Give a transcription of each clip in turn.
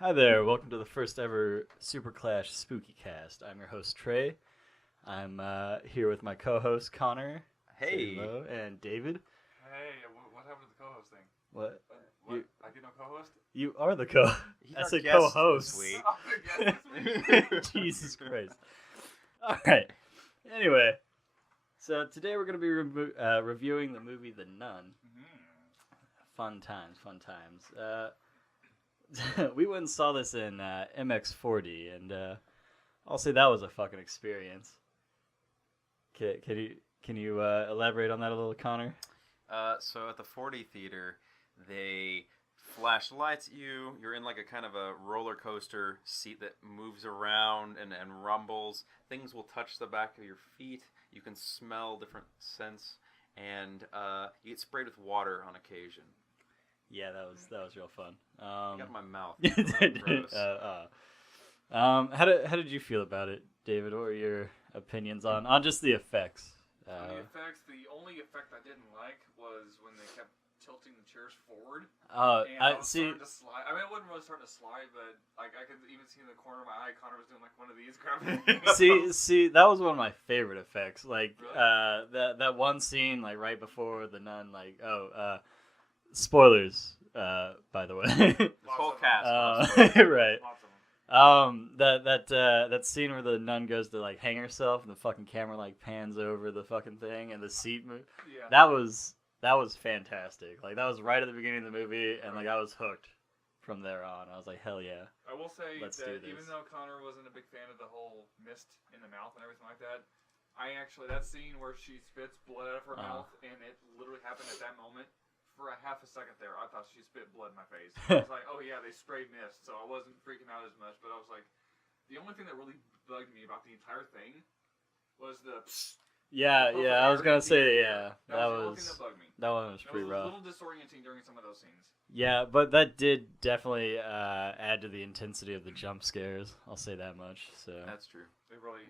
Hi there, welcome to the first ever SuperClash SpookyCast. I'm your host Trey. I'm here with my co-host Connor, say Hey. hello, and David. Hey, what happened to the co-host thing? What? What? You- I get no co-host? You are the co. He's I our said guest co-host. this week. Oh, yes, this week. Jesus Christ. All right. Anyway, so today we're going to be reviewing the movie The Nun. Fun times. We went and saw this in MX40, and I'll say that was a fucking experience. Can you elaborate on that a little, Connor? So at the 40 theater, they flash lights at you. You're in like a kind of a roller coaster seat that moves around and rumbles. Things will touch the back of your feet. You can smell different scents, and you get sprayed with water on occasion. Yeah, that was real fun. I got my mouth. Gross. Gross. How did you feel about it, David? What were your opinions on just the effects? On the effects, the only effect I didn't like was when they kept tilting the chairs forward. And I was starting to slide. I mean, I wasn't really starting to slide, but like I could even see in the corner of my eye, Connor was doing like one of these grabbing. see, that was one of my favorite effects. Like, Really? that one scene, like right before the nun, like, spoilers, by the way. This Lots whole of cast. Right. Lots of them. That scene where the nun goes to like hang herself and the fucking camera like pans over the fucking thing and the seat move. Yeah. That was fantastic. Like that was right at the beginning of the movie, and like I was hooked from there on. I was like, hell yeah. I will say Let's that do this. even though Connor wasn't a big fan of the whole mist in the mouth and everything like that, that scene where she spits blood out of her mouth and it literally happened at that moment. For a half a second there, I thought she spit blood in my face. I was like, oh yeah, they sprayed mist, so I wasn't freaking out as much. But I was like, the only thing that really bugged me about the entire thing was the. Yeah, I was gonna say yeah. That was the only thing that bugged me. That one was It pretty was a rough. little disorienting during some of those scenes. Yeah, but that did definitely add to the intensity of the jump scares. I'll say that much. So That's true. It really,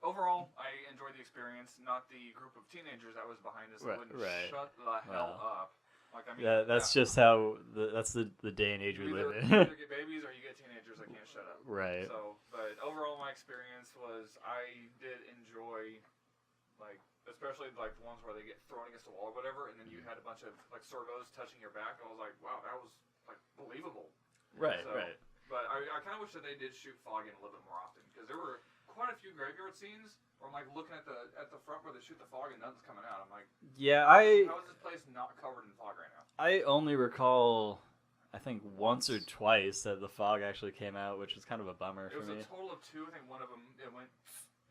Overall, I enjoyed the experience. Not the group of teenagers that was behind us that wouldn't shut the hell up. Like I mean, that's just how that's the day and age we live in. You either get babies or you get teenagers that can't shut up. Right. So, but overall, my experience was I did enjoy, like, especially like the ones where they get thrown against the wall or whatever, and then you had a bunch of like servos touching your back. I was like, wow, that was like believable. Right. But I kind of wish that they did shoot fog in a little bit more often because there were quite a few graveyard scenes where I'm like looking at the front where they shoot the fog and nothing's coming out. I'm like, Yeah, how is this place not covered in fog right now? I only recall, I think once or twice that the fog actually came out, which was kind of a bummer It for was me. a total of two. I think one of them it went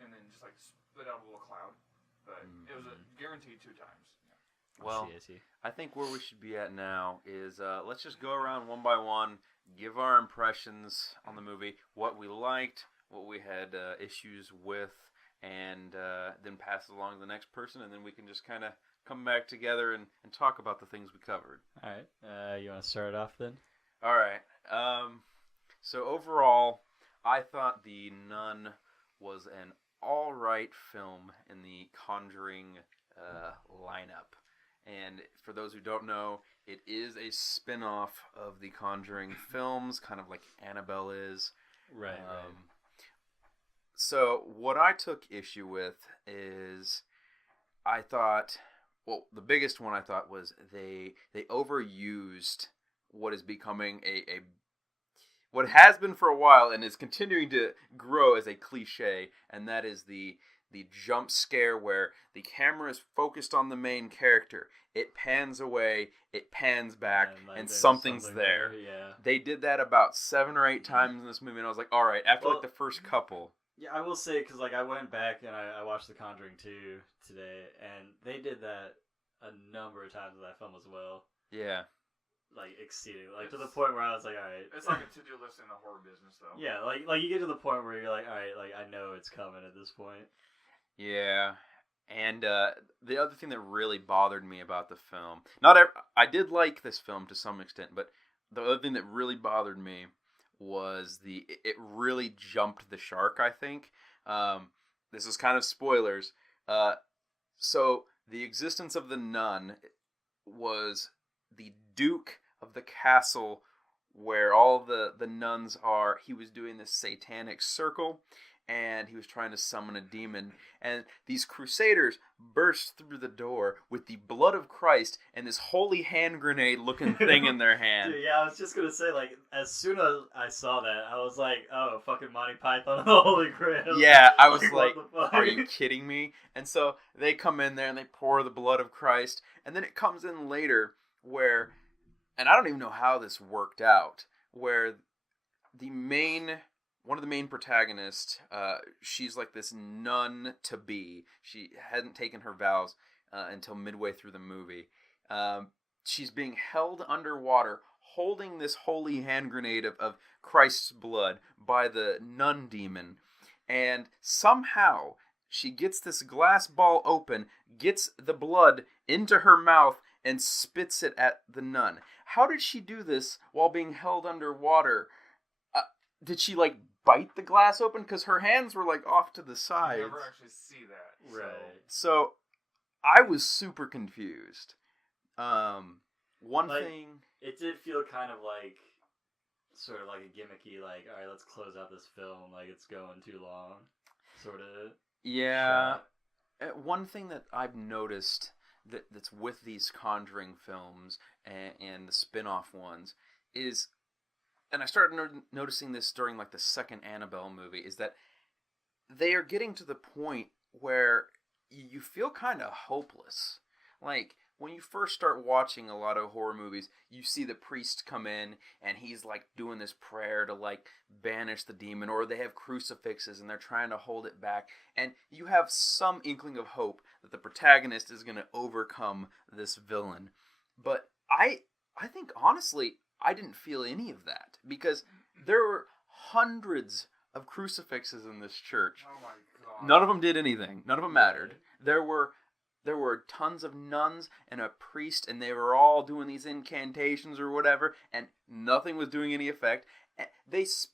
and then just like spit out a little cloud, but it was a guaranteed 2 times. Well, I see. I think where we should be at now is let's just go around one by one, give our impressions on the movie, what we liked, what we had issues with, and then pass it along to the next person, and then we can just kind of come back together and talk about the things we covered. All right. You want to start it off then? All right. So overall, I thought The Nun was an all right film in the Conjuring lineup. And for those who don't know, it is a spin-off of the Conjuring films, kind of like Annabelle is. Right. So what I took issue with is I thought, well, the biggest one I thought was they overused what is becoming a what has been for a while and is continuing to grow as a cliche, and that is the jump scare where the camera is focused on the main character. It pans away, it pans back, and something's there. Yeah. They did that about 7 or 8 times in this movie, and I was like, all right, after like the first couple. Yeah, I will say, because like I went back and I watched The Conjuring 2 today, and they did that a number of times in that film as well. Yeah. Like exceeding, like to the point where I was like, all right. It's like a to-do list in the horror business, though. Yeah, like you get to the point where you're like, all right, like I know it's coming at this point. Yeah, and the other thing that really bothered me about the film, I did like this film to some extent, but the other thing that really bothered me was it really jumped the shark, I think. This is kind of spoilers. So the existence of the nun was the Duke of the castle where all the nuns are. He was doing this satanic circle, and he was trying to summon a demon. And these crusaders burst through the door with the blood of Christ and this holy hand grenade looking thing in their hand. Dude, yeah, I was just gonna say, like, as soon as I saw that, I was like, oh, fucking Monty Python and the Holy Grail. Yeah, I was what like, the fuck? are you kidding me? And so they come in there and they pour the blood of Christ. And then it comes in later where, and I don't even know how this worked out, where one of the main protagonists, she's like this nun-to-be. She hadn't taken her vows until midway through the movie. She's being held underwater, holding this holy hand grenade of Christ's blood by the nun demon. And somehow she gets this glass ball open, gets the blood into her mouth, and spits it at the nun. How did she do this while being held underwater? Did she, like, bite the glass open? Because her hands were, like, off to the sides. You never actually see that. Right. So I was super confused. One Like, thing... It did feel kind of like, sort of like a gimmicky, like, all right, let's close out this film, like, it's going too long, sort of. Yeah. One thing that I've noticed that's with these Conjuring films and the spin-off ones is, and I started noticing this during like the second Annabelle movie, is that they are getting to the point where you feel kind of hopeless. Like, when you first start watching a lot of horror movies, you see the priest come in and he's like doing this prayer to like banish the demon, or they have crucifixes and they're trying to hold it back, and you have some inkling of hope that the protagonist is going to overcome this villain. But I think honestly, I didn't feel any of that, because there were hundreds of crucifixes in this church. Oh my god. None of them did anything. None of them mattered. There were tons of nuns and a priest, and they were all doing these incantations or whatever, and nothing was doing any effect. This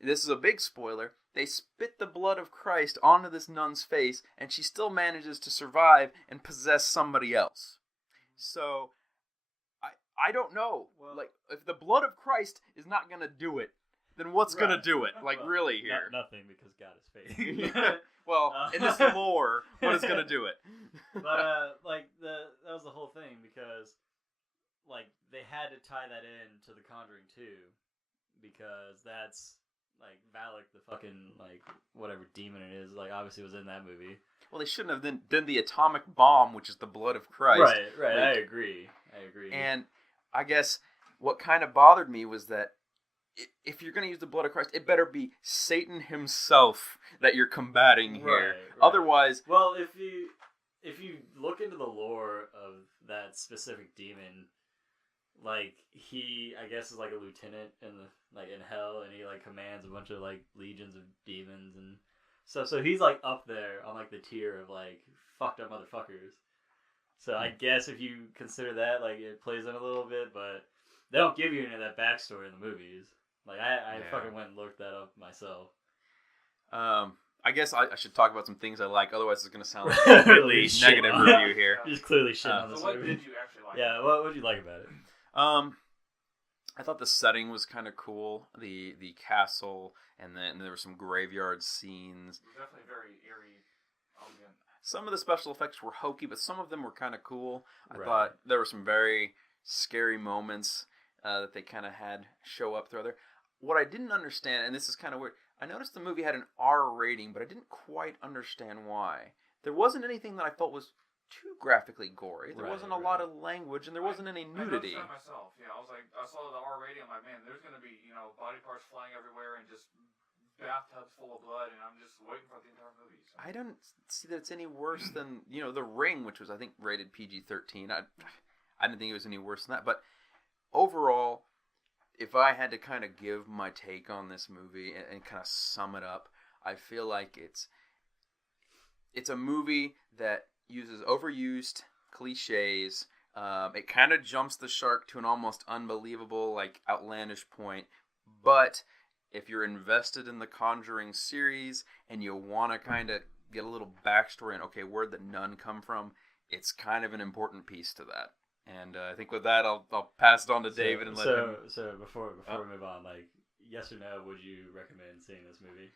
is a big spoiler. They spit the blood of Christ onto this nun's face, and she still manages to survive and possess somebody else. So, I don't know. Well, like, if the blood of Christ is not going to do it, then what's going to do it? Like, well, really here? Nothing, because God is fake. Well, in this lore, what is going to do it? But, like, that was the whole thing, because, like, they had to tie that in to The Conjuring 2, because that's, like, Valak, the fucking, like, whatever demon it is, like, obviously was in that movie. Well, they shouldn't have done the atomic bomb, which is the blood of Christ. Right, Like, I agree. And I guess what kind of bothered me was that if you're going to use the blood of Christ, it better be Satan himself that you're combating here. Right. Otherwise... Well, if you look into the lore of that specific demon, like, he, I guess, is like a lieutenant in hell, and he like commands a bunch of like legions of demons and stuff. So he's like up there on like the tier of like fucked up motherfuckers. So I guess if you consider that, like, it plays in a little bit, but they don't give you any of that backstory in the movies. Like, I fucking went and looked that up myself. I guess I should talk about some things I like, otherwise it's going to sound like a completely negative review here. You're just clearly shitting on this So what movie. did you actually like? Yeah, what did you like about it? I thought the setting was kind of cool. The castle, and then there were some graveyard scenes. It was definitely very eerie. Elegant. Some of the special effects were hokey, but some of them were kind of cool. I Right. thought there were some very scary moments that they kind of had show up through there. What I didn't understand, and this is kind of weird, I noticed the movie had an R rating, but I didn't quite understand why. There wasn't anything that I felt was too graphically gory. There wasn't a lot of language, and there wasn't any nudity. I noticed that myself. Yeah, I was like, I saw the R rating. I'm like, man, there's gonna be body parts flying everywhere and just bathtubs full of blood, and I'm just waiting for the entire movie. So. I don't see that it's any worse than The Ring, which was I think rated PG-13. I didn't think it was any worse than that. But overall, if I had to kind of give my take on this movie and kind of sum it up, I feel like it's a movie that uses overused cliches. It kind of jumps the shark to an almost unbelievable, like, outlandish point. But if you're invested in the Conjuring series and you want to kind of get a little backstory on, okay, where'd the nun come from, it's kind of an important piece to that. And I think with that, I'll pass it on to David and let him. So before we move on, like, yes or no, would you recommend seeing this movie?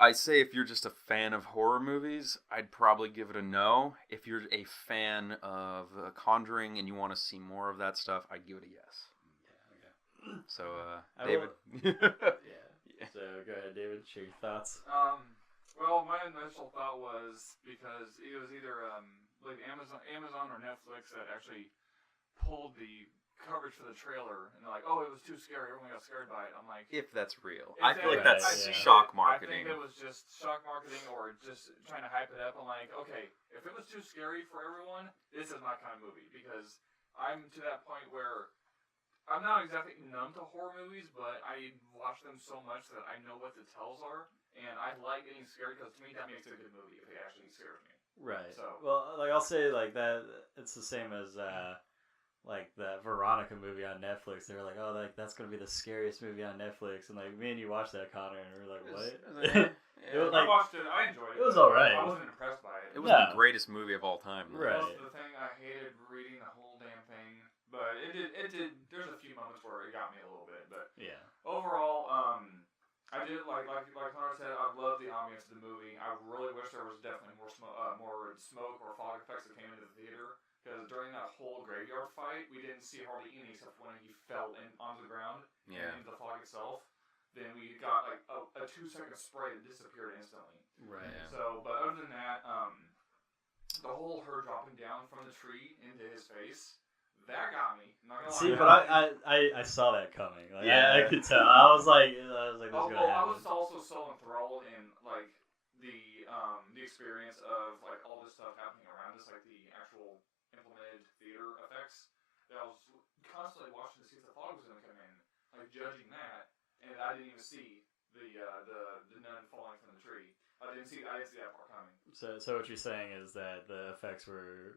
I say if you're just a fan of horror movies, I'd probably give it a no. If you're a fan of Conjuring and you want to see more of that stuff, I'd give it a yes. Okay. So, David. Yeah. So go ahead, David. Share your thoughts. Well, my initial thought was because it was either like Amazon or Netflix that actually pulled the coverage for the trailer, and they're like, "Oh, it was too scary. Everyone got scared by it." I'm like, if that's real, If I feel like that- that's I think shock that- marketing. I think it was just shock marketing or just trying to hype it up. I'm like, okay, if it was too scary for everyone, this is my kind of movie because I'm to that point where I'm not exactly numb to horror movies, but I watch them so much that I know what the tells are, and I like getting scared because to me that makes it a good movie if it actually scares me. Right. So- well, like I'll say like that. It's the same as like that Veronica movie on Netflix. They were like, oh, like that's gonna be the scariest movie on Netflix, and like me and you watched that, Connor, and we were like, what? It was I like, watched it. I enjoyed it. it was but alright. I wasn't impressed by it. It was No. the greatest movie of all time. Right. That was the thing. I hated reading the whole damn thing, but it did. There's a few moments where it got me a little bit, but yeah. overall, I did like Connor said. I love the ambience of the movie. I really wish there was definitely more smoke or fog effects that came into the theater. Because during that whole graveyard fight, we didn't see hardly any except when he fell onto the ground and into the fog itself. Then we got like a 2-second spray that disappeared instantly. Right. Yeah. So, but other than that, the whole her dropping down from the tree into his face, that got me. I'm not gonna See, lie. but I saw that coming. Like, Yeah. I could tell. I was like, this is gonna I happen. was also so enthralled in like the experience of like all this stuff happening around us, like the actual implemented theater effects. That I was constantly watching to see if the fog was gonna come in, like judging that, and I didn't even see the nun falling from the tree. I didn't see that part coming. So what you're saying is that the effects were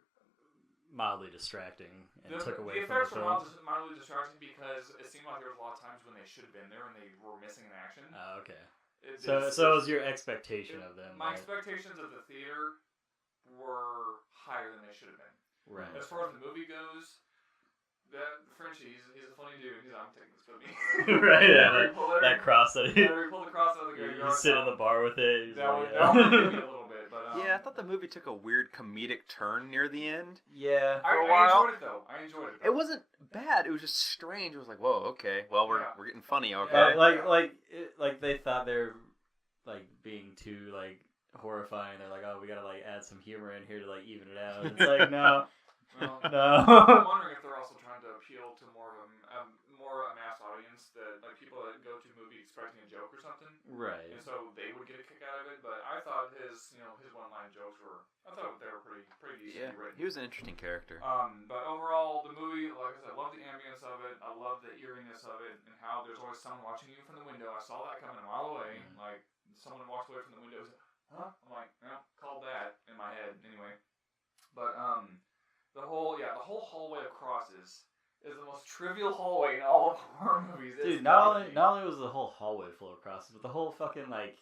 mildly distracting and took away the from the effects were film. mildly distracting because it seemed like there was a lot of times when they should have been there and they were missing in action. Okay. It So it was your expectation of them. My right? expectations of the theater were higher than they should have been. Right. As far as the movie goes, that Frenchie, he's a funny dude. I'm taking this with me. Right. Yeah. Whenever he pulled That cross that he pulled the cross out of the graveyard. sit in the bar with it. He's That like, would get me a little bit, but Yeah, I thought the movie took a weird comedic turn near the end. yeah. I for a while. enjoyed it though. It wasn't bad. It was just strange. It was like, whoa, okay. Well, we're getting funny, okay. Yeah. Like they thought they're like being too like horrifying. They're like, oh, we gotta like add some humor in here to like even it out. It's like no, Well, no. I'm wondering if they're also trying to appeal to more of a mass audience that like people that go to a movie expecting a joke or something, Right. and so they would get a kick out of it. But I thought his one-line jokes I thought they were pretty Yeah, decently written. he was an interesting character. But overall, the movie, like I said, I love the ambience of it. I love the eeriness of it, and how there's always someone watching you from the window. I saw that coming a mile away. Like someone walks away from the window, huh? I'm like, yeah, called that in my head anyway. But the whole hallway of crosses is the most trivial hallway in all of horror movies. Dude, not only was the whole hallway full of crosses, but the whole fucking like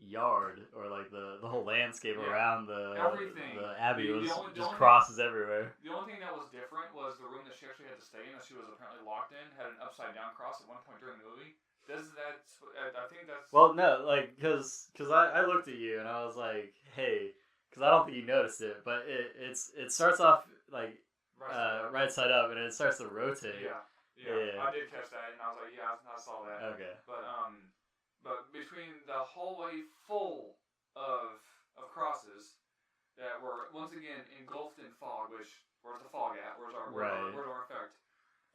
yard or like the whole landscape around the abbey was just crosses everywhere. The only thing that was different was the room that she actually had to stay in, that she was apparently locked in, had an upside down cross at one point during the movie. I think that's... Well, no, like, because I looked at you and I was like, hey, because I don't think you noticed it, but it starts off like right side up and it starts to rotate. Yeah. I did catch that and I was like, yeah, I saw that. Okay. But between the hallway full of crosses that were once again engulfed in fog, which where's the fog at? Where's our effect?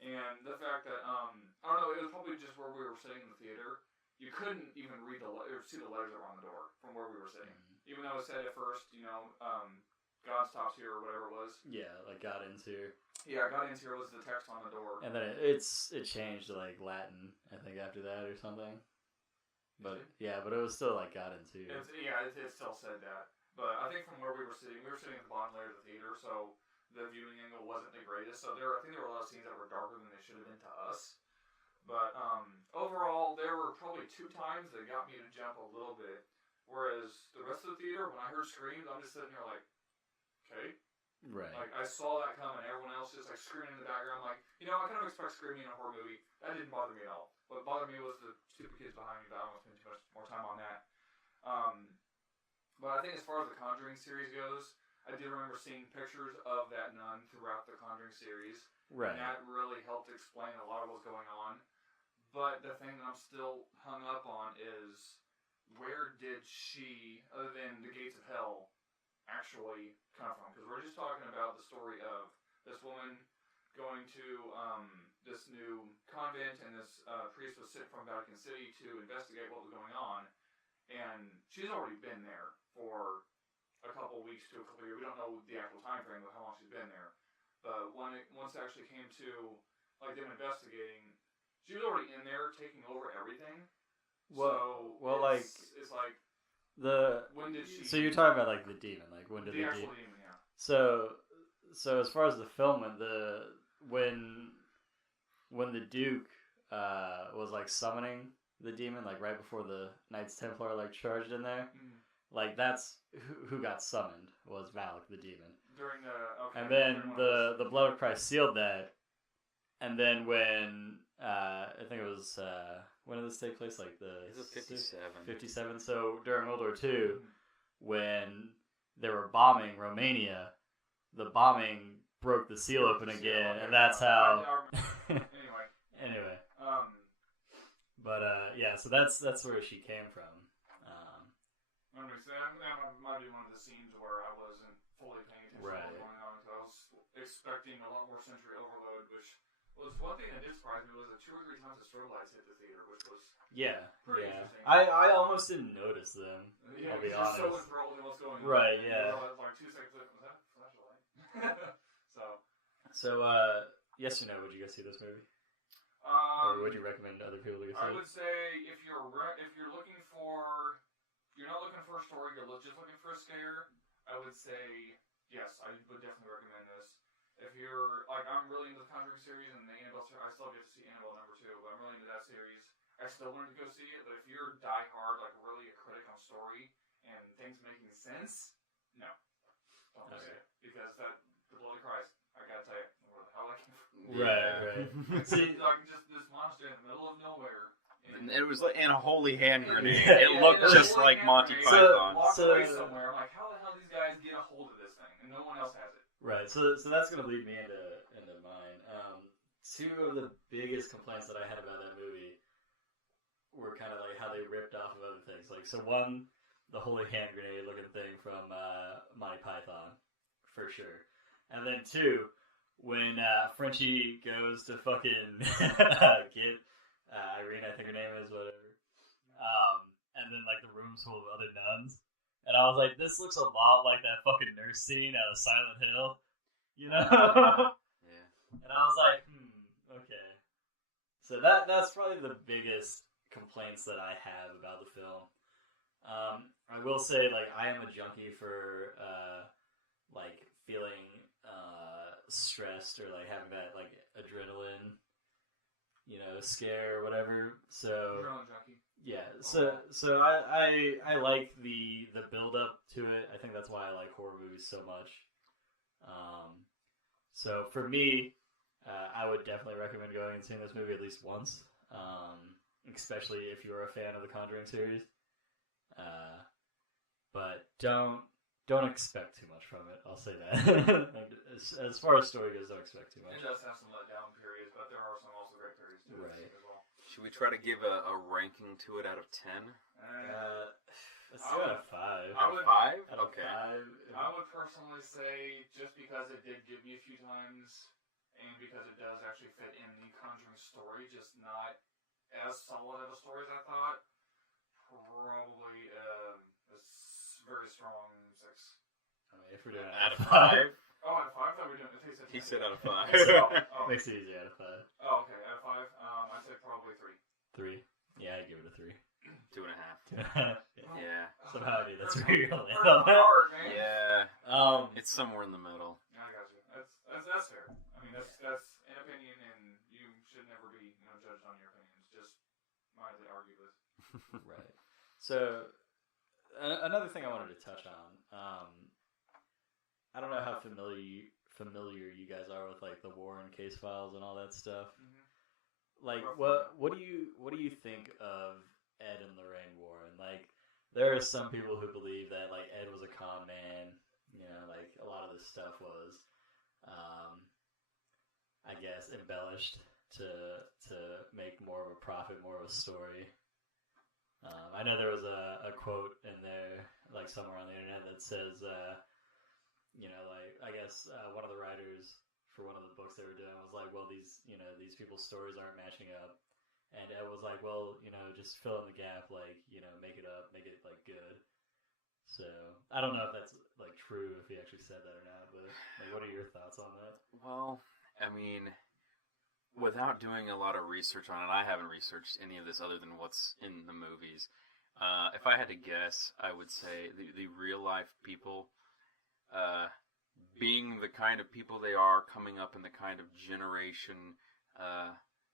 And the fact that I don't know, it was probably just where we were sitting in the theater. You couldn't even read or see the letters that were on the door from where we were sitting, even though it said at first, God stops here or whatever it was. Yeah, like got into. Yeah, God into here was the text on the door. And then it changed to like Latin, I think, after that or something. But but it was still like got into. It still said that. But I think from where we were sitting at the bottom layer of the theater, so the viewing angle wasn't the greatest. So I think there were a lot of scenes that were darker than they should have been to us. But overall, there were probably 2 times that got me to jump a little bit. Whereas the rest of the theater, when I heard screams, I'm just sitting here like, okay, Right. Like, I saw that coming. Everyone else just, like, screaming in the background. Like, you know, I kind of expect screaming in a horror movie. That didn't bother me at all. What bothered me was the stupid kids behind me, but I don't want to spend too much more time on that. But I think as far as the Conjuring series goes, I do remember seeing pictures of that nun throughout the Conjuring series. Right. And that really helped explain a lot of what's going on. But the thing that I'm still hung up on is, where did she, other than the gates of hell, actually come from? Because we're just talking about the story of this woman going to this new convent, and this priest was sent from Vatican City to investigate what was going on. And she's already been there for a couple weeks to a couple years. We don't know the actual time frame of how long she's been there. But once it actually came to like them investigating, she was already in there taking over everything. Well, it's like when did she? So you're talking about like the demon, like when did the the actual demon? demon? Yeah. So as far as the film went, when the Duke was like summoning the demon, like right before the Knights Templar like charged in there, like that's who got summoned was Valak the demon. During the and then the blood of Christ sealed that, and then when I think it was when did this take place? Like the 57. 57. So during World War II, when they were bombing Romania, the bombing broke the seal open again, and that's how. Anyway. But yeah, so that's where she came from. That might be one of the scenes where I wasn't fully paying attention to what was going on, because I was expecting a lot more sensory overload, which was one thing that did surprise me, was that 2 or 3 times the strobe lights hit the theater, which was pretty interesting. I almost didn't notice them. Yeah, I'll be honest. You're so enthralled in what's going on. Right, yeah. Like 2 seconds later, was that a flashlight? So yes or no, would you go see this movie? Or would you recommend other people to go see it? I would say if you're looking for, you're not looking for a story, you're just looking for a scare, I would say yes, I would definitely recommend this. If you're like, I'm really into the Conjuring series and the Annabelle series, I still get to see Annabelle number 2, but I'm really into that series. I still wanted to go see it, but if you're die hard, like really a critic on story and things making sense, no, don't go see it, because the bloody Christ, I gotta tell you, where the hell I came from. Right. See, like just this monster in the middle of nowhere. And it was like in a holy hand grenade. Yeah, it looked just like Monty Python. Walked away somewhere. I'm like, how the hell these guys get a hold of this thing and no one else has it? Right. So that's gonna lead me into mine. 2 of the biggest complaints that I had about that movie were kind of like how they ripped off of other things. Like, so one, the holy hand grenade looking thing from Monty Python, for sure. And then 2, when Frenchie goes to fucking get Irene, I think her name is, whatever. And then like the room's full of other nuns. And I was like, this looks a lot like that fucking nurse scene out of Silent Hill. You know? Yeah. And I was like, okay. So that's probably the biggest complaints that I have about the film. I will say, like, I am a junkie for like feeling stressed or like having that like adrenaline, you know, scare or whatever. So Adrenaline junkie. yeah, so I like the build up to it. I think that's why I like horror movies so much. So for me, I would definitely recommend going and seeing this movie at least once, especially if you're a fan of the Conjuring series. But don't expect too much from it. I'll say that. as far as story goes, don't expect too much. It does have some letdown periods, but there are some also great periods too. Right. As well. Should we try to give a ranking to it out of 10? Let's do it out of 5. Out of 5? Out of Okay. 5. I would personally say, just because it did give me a few times, and because it does actually fit in the Conjuring story, just not as solid of a story as I thought, probably a very strong 6. I mean, if we're doing Out of 5? Oh, out of 5? I thought we were doing it. He said out of 5. Oh. Makes it easy out of 5. Oh, okay. Out of 5, I'd say probably 3. 3? Yeah, I'd give it a 3. 2.5. Yeah. Somehow I knew that's where you're gonna land Hard, on that. hard, man. Yeah. It's somewhere in the middle. I got you. That's fair. I mean, that's an opinion, and you should never be judged on your opinions. Just mildly argue with. Right. So another thing I wanted to touch on. I don't know how familiar you guys are with like the Warren case files and all that stuff. Like, what do you think of Ed and Lorraine Warren? Like, there are some people who believe that like Ed was a con man. You know, like a lot of this stuff was, I guess, embellished to make more of a profit, more of a story. I know there was a quote in there, like somewhere on the internet, that says, you know, like I guess one of the writers for one of the books they were doing was like, well, these people's stories aren't matching up, and Ed was like, well, you know, just fill in the gap, like, you know, make it up, make it like good. So I don't know if that's like true, if he actually said that or not, but like, what are your thoughts on that? Well, I mean, without doing a lot of research on it, I haven't researched any of this other than what's in the movies. If I had to guess, I would say the real life people, being the kind of people they are, coming up in the kind of generation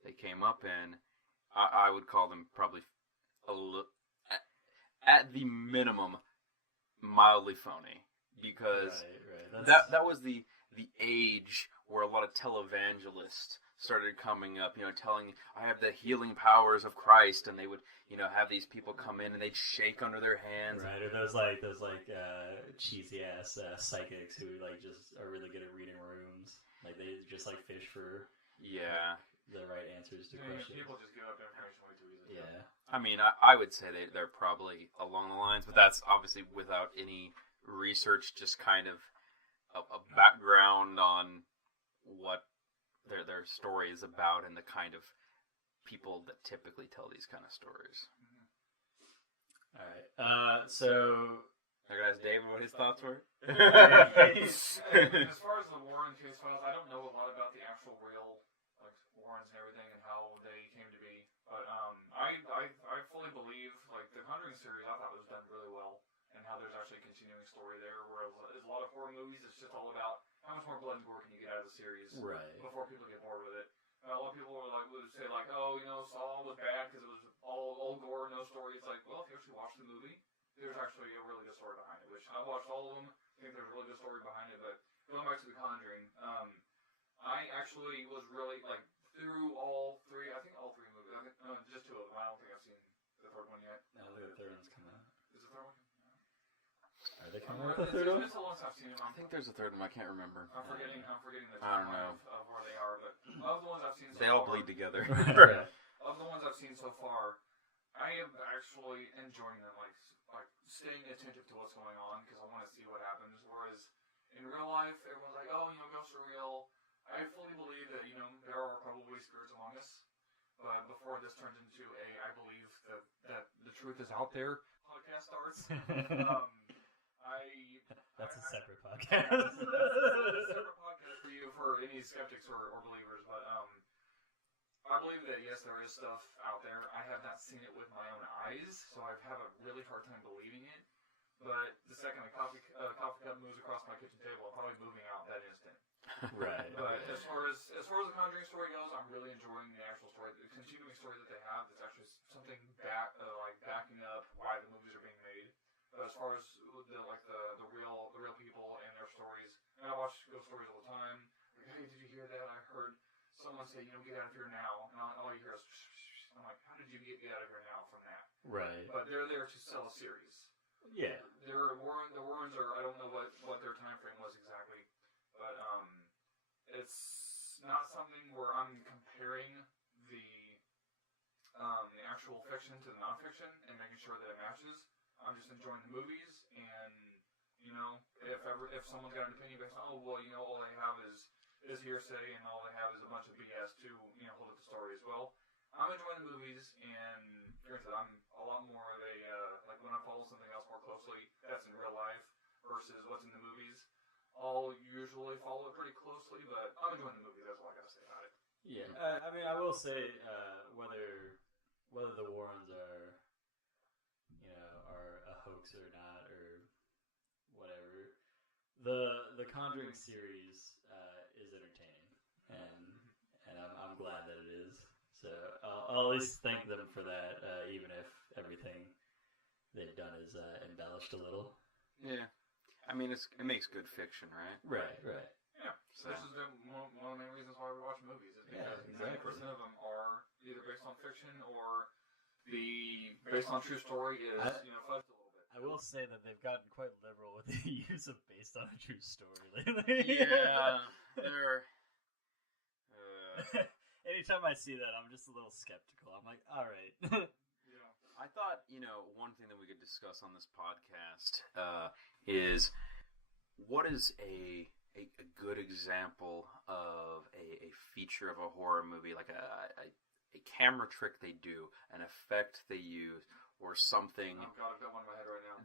they came up in, I would call them probably at the minimum mildly phony, because right. that was the age where a lot of televangelists started coming up, you know, telling, I have the healing powers of Christ, and they would, you know, have these people come in and they'd shake under their hands. Right, or those cheesy ass psychics who like just are really good at reading rooms. Like they just like fish for the right answers to questions. People just give up information way too easily. Yeah. I mean, I would say they're probably along the lines, but that's obviously without any research, just kind of a background on what their story is about and the kind of people that typically tell these kind of stories. All right. So I gotta ask David what his thoughts were. As far as the Warren case files, I don't know a lot about the actual real like Warrens and everything and how they came to be. But I fully believe like the Conjuring series I thought was done really well, and how there's actually a continuing story there. Where there's a lot of horror movies, it's just all about how much more blood and gore can you get out of the series, right, before people get bored with it. A lot of people would say like, oh, you know, Saw was bad because it was all gore, no story. It's like, well, if you actually watch the movie, there's actually a really good story behind it. Which I watched all of them. I think there's a really good story behind it. But going back to The Conjuring, I actually was really like through all three. I think all three movies. Just two of them. I don't think I've seen the third one yet. I don't think the third one's come out. Is the third one? Are they coming out with the third one? It's been so long since I've seen them. I think there's a third one. I can't remember. I'm forgetting the I don't know. of where they are, but of the ones I've seen so They far, all bleed together. Of the ones I've seen so far, I am actually enjoying them, like staying attentive to what's going on because I want to see what happens. Whereas in real life, everyone's like, oh, you know, ghosts are real. I fully believe that, you know, there are probably spirits among us. But before this turns into I believe that the truth is out there podcast starts. That's a separate podcast. That's a separate podcast for you, for any skeptics or believers. But I believe that yes, there is stuff out there. I have not seen it with my own eyes, so I have a really hard time believing it. But the second a coffee cup moves across my kitchen table, I'm probably moving out that instant. Right. But as far as the Conjuring story goes, I'm really enjoying the actual story, the continuing story that they have. It's actually something backing up why the movies are being made. But as far as the real people and their stories, and I watch ghost stories all the time. Like, hey, did you hear that? I heard someone say, you know, get out of here now. And all you hear is, I'm like, how did you get out of here now from that? Right. But they're there to sell a series. Yeah. The Warrens are, I don't know what their time frame was exactly, but it's not something where I'm comparing the actual fiction to the nonfiction and making sure that it matches. I'm just enjoying the movies, and you know, if someone's got an opinion based on, oh well, you know, all they have is hearsay and all they have is a bunch of BS to, you know, hold up the story as well. I'm enjoying the movies, and granted, I'm a lot more of a like when I follow something else more closely that's in real life versus what's in the movies. I'll usually follow it pretty closely, but I'm enjoying the movies. That's all I gotta say about it. Yeah, I mean, I will say whether the Warrens are, you know, are a hoax or not or whatever, the Conjuring series is entertaining, and I'm glad that it is. So I'll at least thank them for that, even if everything they've done is embellished a little. Yeah. I mean, it makes good fiction, right? Right. Yeah. So. This is one of the main reasons why we watch movies. Is because 90% of them are either based on fiction or based on true story is fudged a little bit. I will say that they've gotten quite liberal with the use of based on a true story lately. Yeah, they're. Anytime I see that, I'm just a little skeptical. I'm like, all right. Yeah. I thought, one thing that we could discuss on this podcast is what is a good example of a feature of a horror movie, like a camera trick they do, an effect they use, or something Oh God, I've got one in my head right now.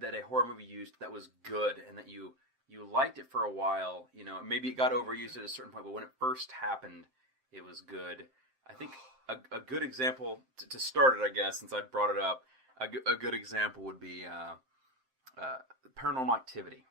that a horror movie used that was good and that you liked it for a while. Maybe it got overused at a certain point, but when it first happened, it was good. I think a good example to start it, I guess, since I brought it up, a good example would be Paranormal Activity.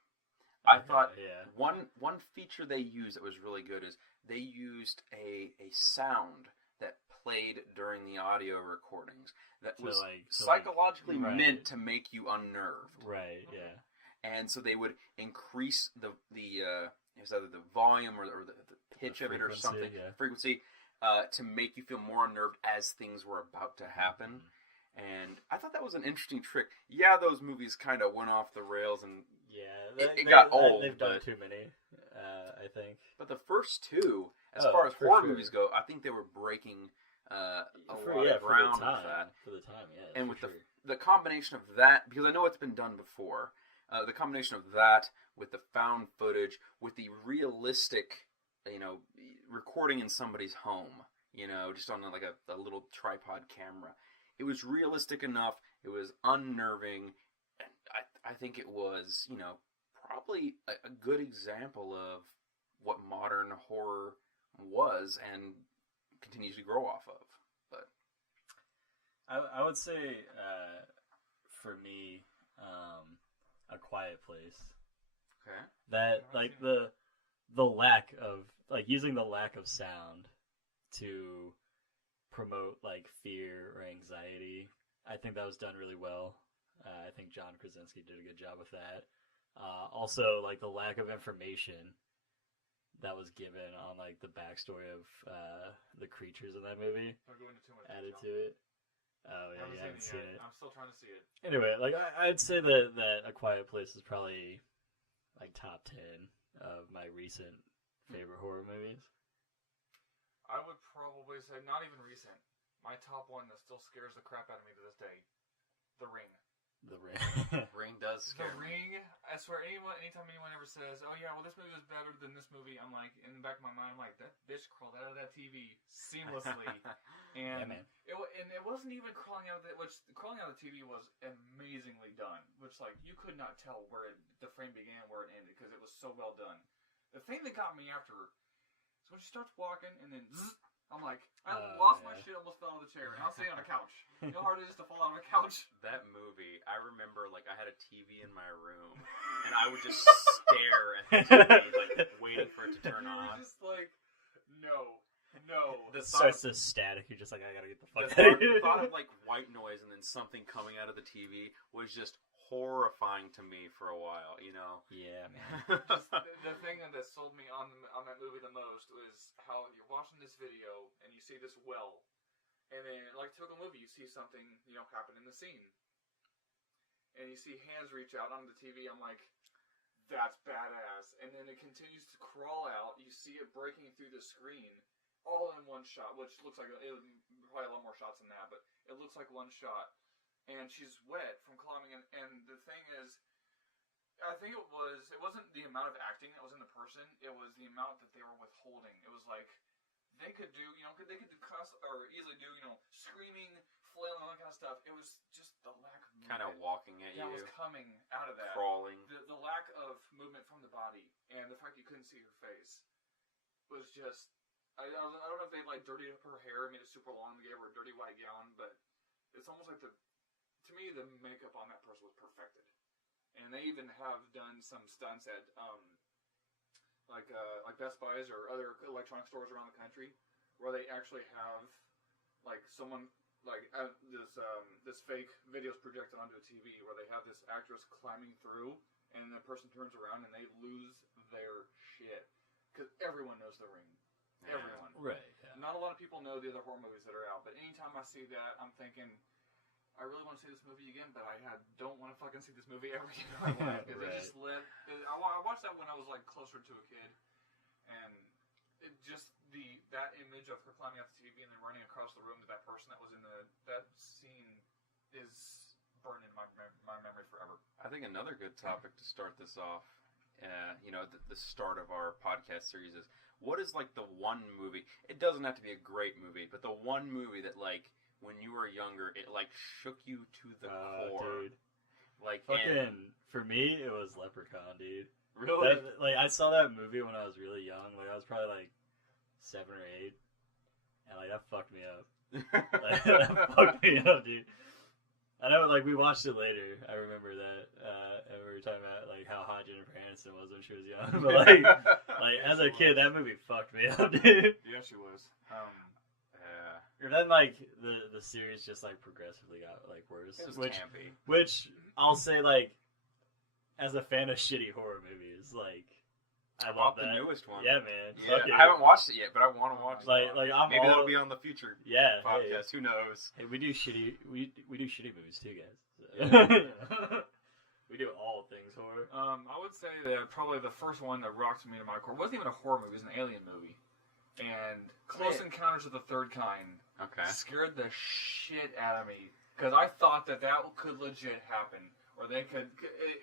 I thought one feature they used that was really good is they used a sound that played during the audio recordings that was psychologically meant to make you unnerved. Right, yeah. And so they would increase the it was either the volume or the pitch of it or something, frequency, to make you feel more unnerved as things were about to happen. Mm-hmm. And I thought that was an interesting trick. Yeah, those movies kind of went off the rails and it got old. They've done too many, I think. But the first two, as far as horror movies go, I think they were breaking a lot of ground with that. For the time, yeah. And with the combination of that, because I know it's been done before, the combination of that with the found footage, with the realistic, recording in somebody's home, just on like a little tripod camera. It was realistic enough. It was unnerving. And I think it was, probably a good example of what modern horror was and continues to grow off of. But I would say, for me, A Quiet Place. Okay. That the lack of using the lack of sound to promote fear or anxiety. I think that was done really well. I think John Krasinski did a good job with that. Also, the lack of information that was given on the backstory of the creatures in that movie added to it. Oh yeah, you haven't seen it. I'm still trying to see it. Anyway, I'd say that A Quiet Place is probably top 10 of my recent favorite horror movies. I would probably say not even recent. My top one that still scares the crap out of me to this day, The Ring. The Ring. Ring does scare me. The Ring, I swear, anytime anyone ever says, oh yeah, well this movie was better than this movie, I'm like, in the back of my mind, I'm like, that bitch crawled out of that TV seamlessly. And yeah, man. It wasn't even crawling out of crawling out of the TV was amazingly done, which you could not tell where the frame began, where it ended, because it was so well done. The thing that got me after is when she starts walking and then zzz, I'm like, I lost my shit, almost fell out of the chair, and I'll stay on a couch. You know how hard it is to fall out of a couch? That movie, I remember, I had a TV in my room, and I would just stare at the TV, waiting for it to turn on. You were just no. It starts to static, you're just I gotta get the fuck out of here. The thought of, white noise and then something coming out of the TV was just horrifying to me for a while, Yeah, man. Just the thing that sold me on that movie the most was how you're watching this video and you see this well, and then typical movie, you see something happen in the scene, and you see hands reach out onto the TV. I'm like, that's badass, and then it continues to crawl out. You see it breaking through the screen, all in one shot, which looks like it would probably a lot more shots than that, but it looks like one shot. And she's wet from climbing, and the thing is, I think it wasn't the amount of acting that was in the person, it was the amount that they were withholding. It was they could do, they could do or easily do, screaming, flailing, all that kind of stuff. It was just the lack of movement. Kind of walking at you. That was coming out of that. Crawling. The lack of movement from the body, and the fact you couldn't see her face was just, I don't know if they dirtied up her hair and made it super long and gave her a dirty white gown, but it's almost to me, the makeup on that person was perfected. And they even have done some stunts at, Best Buys or other electronic stores around the country, where they actually have, someone, this fake videos projected onto a TV, where they have this actress climbing through, and the person turns around and they lose their shit. Because everyone knows The Ring. Yeah. Everyone. Right. Yeah. Not a lot of people know the other horror movies that are out, but anytime I see that, I'm thinking, I really want to see this movie again, but I don't want to fucking see this movie ever again in my life. Because Right. it just I watched that when I was like closer to a kid, and it just that image of her climbing up the TV and then running across the room to that person that was in that scene is burned in my memory forever. I think another good topic to start this off, the start of our podcast series is, what is like the one movie? It doesn't have to be a great movie, but the one movie that like when you were younger, it like shook you to the core. Dude. Like For me, it was Leprechaun, dude. Really? I saw that movie when I was really young. Like, I was probably like 7 or 8, and like that fucked me up. Like, that fucked me up, dude. I know, like, we watched it later. I remember that, and we were talking about like how hot Jennifer Aniston was when she was young. But like as a kid, that movie fucked me up, dude. Yeah, she was. Yeah. And then like the series just like progressively got like worse. It was campy. Which I'll say, like, as a fan of shitty horror movies, like, I love the that. newest one. Yeah, man. Yeah, Fuck it. I haven't watched it yet, but I want to watch it. Like I'm Maybe all, that'll be on the future yeah podcast. Who knows? Hey, we do shitty movies too, guys. So. Yeah. We do all things horror. I would say that probably the first one that rocked me to my core wasn't even a horror movie; it was an alien movie. And Close Encounters of the Third Kind scared the shit out of me because I thought that could legit happen, or they could.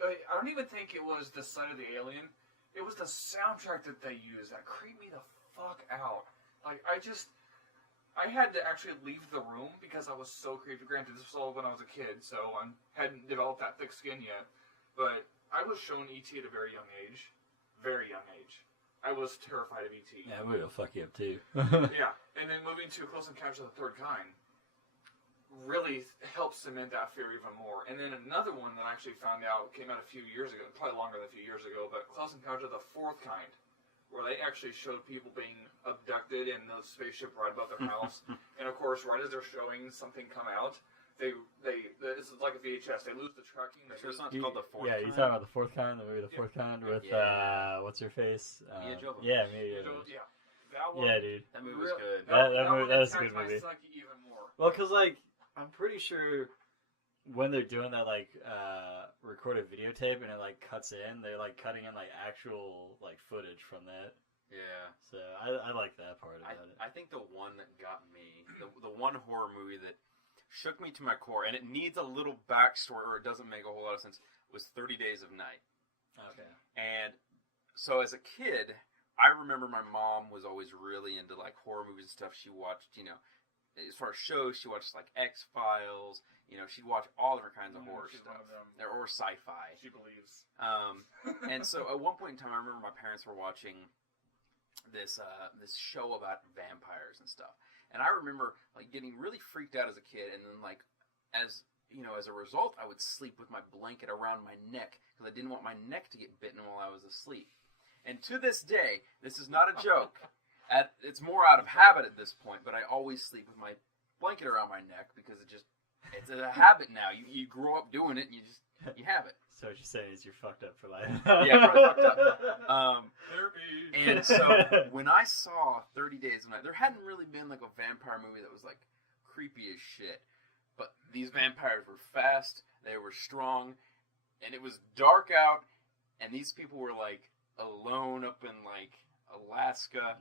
I don't even think it was the sight of the alien. It was the soundtrack that they used that creeped me the fuck out. Like, I had to actually leave the room because I was so creeped. Granted, this was all when I was a kid, so I hadn't developed that thick skin yet. But I was shown E.T. at a very young age. Very young age. I was terrified of E.T. Yeah, movie will fuck you up too. Yeah, and then moving to Close Encounters of the Third Kind really helped cement that fear even more. And then another one that I actually found out came out a few years ago, probably longer than a few years ago, but Close Encounters of the Fourth Kind, where they actually showed people being abducted in the spaceship right above their house. And of course, right as they're showing something come out, this is like a VHS. They lose the tracking. Sure, it's not called the Fourth Yeah, Kind? you're talking about the Fourth Kind, the movie The Fourth Kind with what's her face? Mia Jovovich. Yeah, Mia Jovovich. Yeah, that one. Yeah, dude. That movie was good. That one is a attacked good movie. my psyche even more. Well, because like I'm pretty sure when they're doing that like recorded videotape and it like cuts in, they're like cutting in like actual like footage from that. Yeah. So I like that part about it. I think the one that got me, the one horror movie that shook me to my core, and it needs a little backstory, or it doesn't make a whole lot of sense, was 30 Days of Night. Okay. And so as a kid, I remember my mom was always really into like horror movies and stuff. She watched, as far as shows, she watched like X-Files. She'd watch all different kinds of horror she's stuff. one of them. Or sci-fi. She believes. And so at one point in time, I remember my parents were watching this show about vampires and stuff. And I remember like getting really freaked out as a kid, and then like as a result, I would sleep with my blanket around my neck because I didn't want my neck to get bitten while I was asleep. And to this day, this is not a joke. It's more out of habit at this point, but I always sleep with my blanket around my neck because it's a habit now. You grow up doing it, and you have it. So what you're saying is you're fucked up for life. Yeah, probably fucked up. Therapy. And so when I saw 30 Days of Night, there hadn't really been like a vampire movie that was like creepy as shit. But these vampires were fast, they were strong, and it was dark out, and these people were like alone up in like Alaska.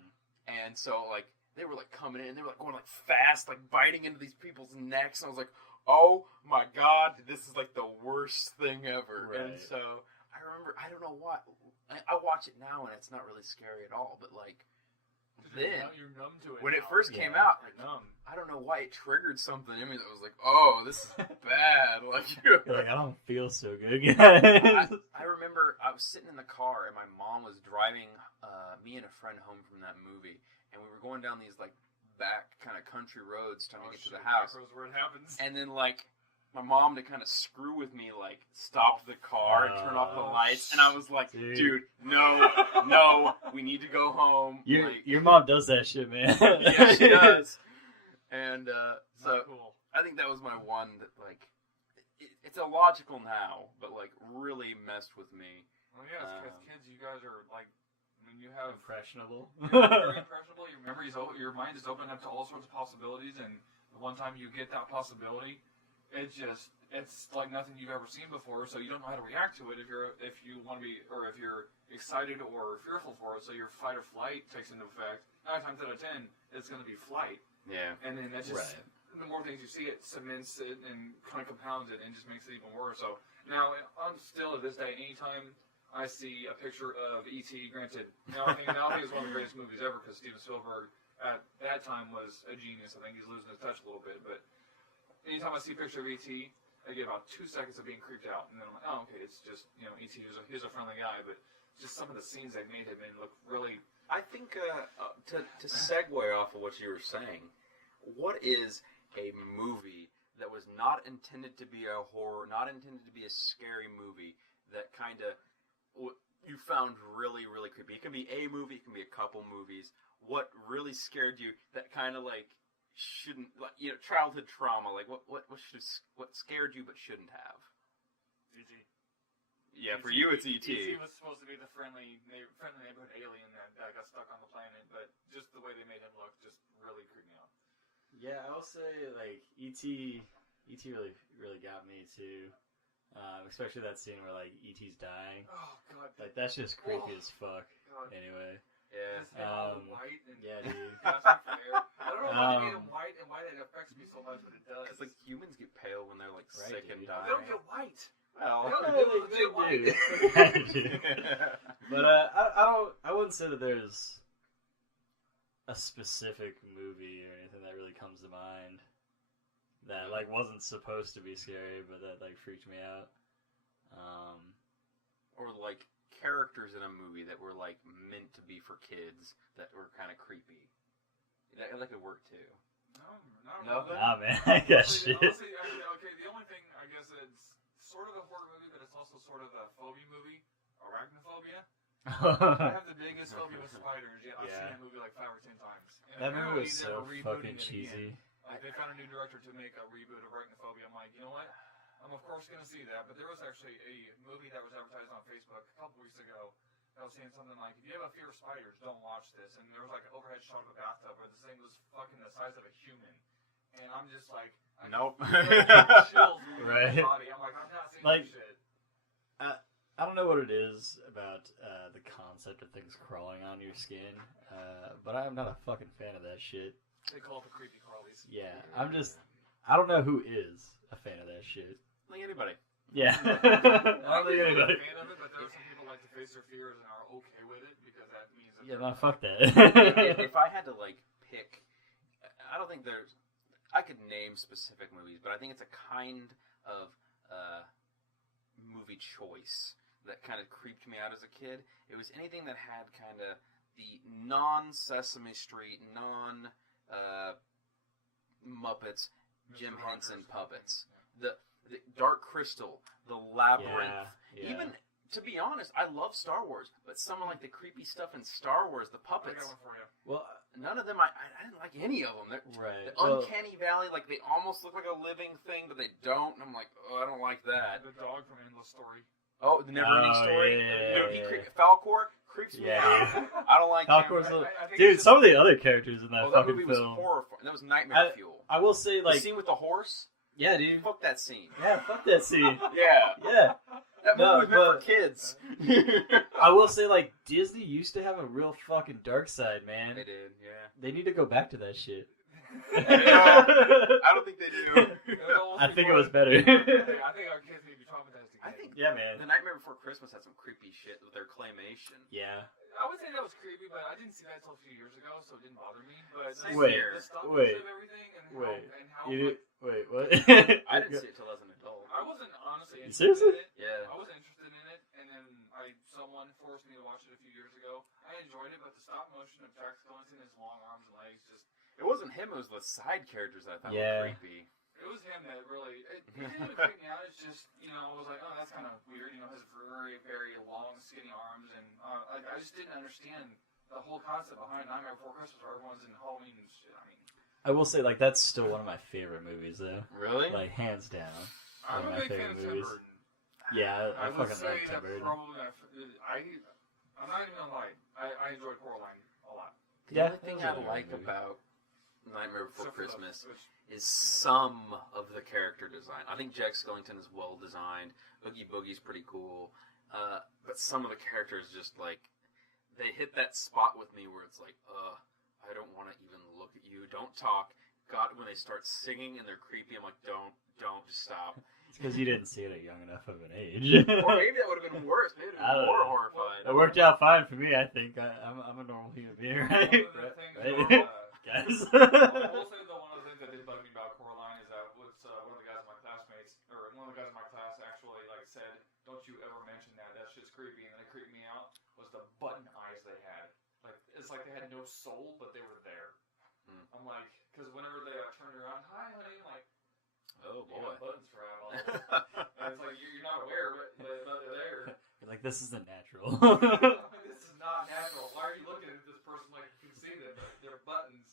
And so like they were like coming in, they were like going like fast, like biting into these people's necks. And I was like, oh my god, this is like the worst thing ever. Right. And so I remember, I don't know why, I watch it now and it's not really scary at all, but like then you're numb to it when it now. first came out, You're numb. I don't know why it triggered something in me that was like, oh, this is bad. Like, You're like, I don't feel so good, guys. I remember I was sitting in the car and my mom was driving me and a friend home from that movie, and we were going down these like back kind of country roads trying to get to the house. Where it happens. And then like my mom, to kind of screw with me, like stopped the car and turned off the lights, and I was like, dude, no, we need to go home. Your mom does that shit, man. Yeah, she does. And so cool. I think that was my one that like it's illogical now, but like really messed with me. Well, yeah, because kids, you guys are like, I mean, you have Impressionable. You're very impressionable. Your memories, your mind is open up to all sorts of possibilities, and the one time you get that possibility, it's like nothing you've ever seen before. So you don't know how to react to it if you want to be, or if you're excited or fearful for it. So your fight or flight takes into effect. 9 times out of 10, it's going to be flight. Yeah. And then that just the more things you see, it cements it and kind of compounds it and just makes it even worse. So now I'm still at this day, anytime I see a picture of E.T. Granted, now I think it's one of the greatest movies ever because Steven Spielberg at that time was a genius. I think he's losing his touch a little bit, but anytime I see a picture of E.T., I get about 2 seconds of being creeped out, and then I'm like, oh, okay, it's just E.T. He's a friendly guy, but just some of the scenes they made him in look really. I think to segue off of what you were saying, what is a movie that was not intended to be a horror, not intended to be a scary movie that kind of you found really, really creepy? It can be a movie, it can be a couple movies. What really scared you that kind of like shouldn't, like, childhood trauma? Like what scared you but shouldn't have? E.T. Yeah, for you it's E.T. E.T. was supposed to be the friendly neighborhood alien that got stuck on the planet, but just the way they made him look just really creeped me out. Yeah, I will say like E.T. really got me too. Especially that scene where like E.T.'s dying. Oh god, like that's just creepy as fuck. God. Anyway. Yeah. All white and yeah, dude. I don't know why they made him white and why that affects me so much, but it does. Because like humans get pale when they're like sick and dude. dying. They don't get white. Well, they do. But I wouldn't say that there's a specific movie or anything that really comes to mind that like wasn't supposed to be scary, but that like freaked me out. Or like characters in a movie that were like meant to be for kids that were kind of creepy. That could work too. No, nah, man, I got shit. Honestly, okay, the only thing I guess it's sort of a horror movie, but it's also sort of a phobia movie, arachnophobia. I have the biggest phobia with spiders. Yet I've seen that movie like 5 or 10 times. And that movie was they're so rebooting fucking cheesy. Like they found a new director to make a reboot of arachnophobia. I'm like, you know what? I'm of course going to see that. But there was actually a movie that was advertised on Facebook a couple weeks ago. I was saying something like, if you have a fear of spiders, don't watch this. And there was like an overhead shot of a bathtub where this thing was fucking the size of a human. And I'm just like, nope. Chills right. my body. I'm like, I'm not seeing like, this shit. I don't know what it is about the concept of things crawling on your skin, but I'm not a fucking fan of that shit. They call it the creepy crawlies. Yeah, I don't know who is a fan of that shit. Like anybody. Yeah. I don't think anybody. Fan of it, but there are some people like to face their fears and are okay with it because that means that no, fuck that. if I had to like pick, I don't think there's. I could name specific movies, but I think it's a kind of movie choice that kind of creeped me out as a kid. It was anything that had kind of the non-Sesame Street, non-Muppets, Jim Henson puppets. The Dark Crystal, the Labyrinth. Yeah. Even, to be honest, I love Star Wars, but some of like the creepy stuff in Star Wars, the puppets. I got one for you. Well, none of them, I didn't like any of them. Right. The Uncanny Valley, like they almost look like a living thing, but they don't. And I'm like, oh, I don't like that. The dog from Endless Story. Oh, the Never-Ending Story. Yeah. Falcor creeps me out. I don't like him. Dude, some of the other characters in that fucking movie film was horrifying. That was nightmare fuel. I will say, like, the scene with the horse. Yeah, dude. Fuck that scene. Yeah, fuck that scene. Yeah. That movie was meant for kids. I will say, like, Disney used to have a real fucking dark side, man. They did, yeah. They need to go back to that shit. I don't think they do. I think it was better. I think our kids need to be traumatized again. I think, yeah, man. The Nightmare Before Christmas had some creepy shit with their claymation. Yeah. I would say that was creepy, but I didn't see that until a few years ago, so it didn't bother me. But wait, the stop motion of everything and how wait, what? I didn't see it till as an adult. I wasn't honestly interested in it. Yeah. I wasn't interested in it, and then someone forced me to watch it a few years ago. I enjoyed it, but the stop motion of Jack Skellington, his long arms and legs, just... It wasn't him, it was the side characters I thought were creepy. It was him that really... It didn't even creep me out, it's just, I was like, oh, that's kind of weird, his very, very long, skinny arms, and I just didn't understand the whole concept behind Nightmare Before Christmas where everyone's in Halloween and shit. I mean... I will say, like, that's still one of my favorite movies, though. Really? Like, hands down. I'm one of a my big fan favorite of Tim movies. Burton. Yeah, I would fucking say love Tim that Burton. probably I'm not even gonna lie. I enjoyed Coraline a lot. The Yeah, only thing that I was a like good movie. about Nightmare Before Except for Christmas the- is some of the character design. I think Jack Skellington is well designed. Oogie Boogie's pretty cool. But some of the characters just like they hit that spot with me where it's like, I don't want to even look at you. Don't talk. God, when they start singing and they're creepy, I'm like, don't, just stop. It's because you didn't see it at young enough of an age. Or maybe that would have been worse. Maybe it I would have don't been more know. horrifying. It worked out fine for me, I think. I'm a normal human being, right? One of the things Right? Guys. I will say that one of the things that did bug me about Coraline is that one of the guys in my classmates, or one of the guys in my class actually like said, "Don't you ever mention that? That shit's creepy." And then it creeped me out was the button eyes they had. Like it's like they had no soul, but they were there. I'm like, because whenever they turned around, "Hi, honey," I'm like, Oh you boy. have buttons for eyeballs. And it's like you're not aware, but they're there. You're like, this isn't natural. This is not natural. Why are you looking at this person like you can see them, but they're buttons?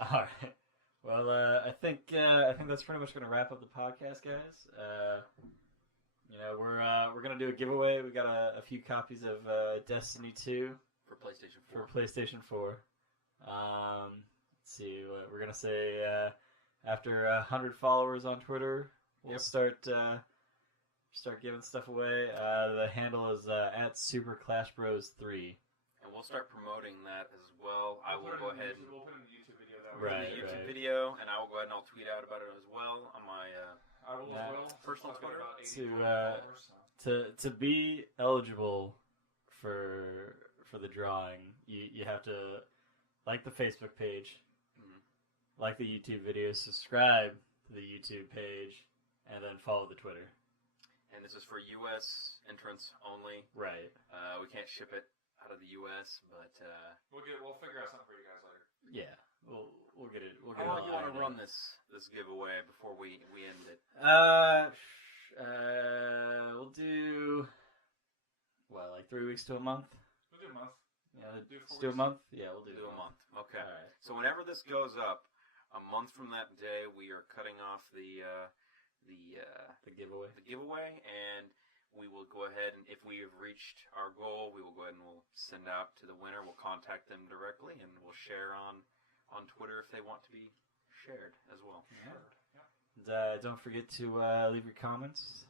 All right. Well, I think that's pretty much going to wrap up the podcast, guys. We're gonna do a giveaway. We got a few copies of Destiny 2 For PlayStation 4. for PlayStation 4. Let's see. We're gonna say after 100 followers on Twitter, we'll start giving stuff away. The handle is at SuperClashBros3. And we'll start promoting that as well. I will go ahead and We'll put it in the YouTube video that put way. it in the YouTube video, and I will go ahead and I'll tweet out about it as well on my I will Yeah. as well. Personal I've got Twitter? about 80 To, followers, so. To be eligible for the drawing, you have to like the Facebook page, like the YouTube video, subscribe to the YouTube page, and then follow the Twitter. And this is for U.S. entrants only. Right. We can't ship it out of the U.S., but We'll figure out something for you guys later. Yeah. We'll get it. We'll how get long it. do you want to lined run up. this giveaway before we end it? We'll do like 3 weeks to a month. We'll do a month. Yeah, Do 4 let's do a weeks. month. Yeah, we'll do Do a month. Okay. All right. So whenever this goes up, a month from that day, we are cutting off the giveaway. and we will go ahead and if we have reached our goal, we will go ahead and we'll send out to the winner. We'll contact them directly and we'll share on Twitter if they want to be shared as well. And, don't forget to leave your comments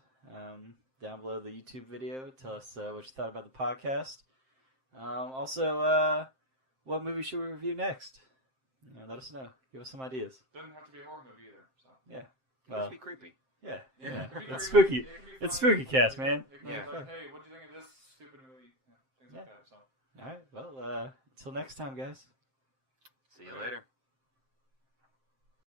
down below the YouTube video. Tell us what you thought about the podcast. Also, what movie should we review next? Let us know. Give us some ideas. Doesn't have to be a horror movie either. So. Yeah. Let's be creepy. Yeah. Yeah. It's spooky. It's SpookyCast, man. It could be Yeah. like, hey, what do you think of this stupid movie? Yeah, things like that. So. All right. Well, until next time, guys. See you later.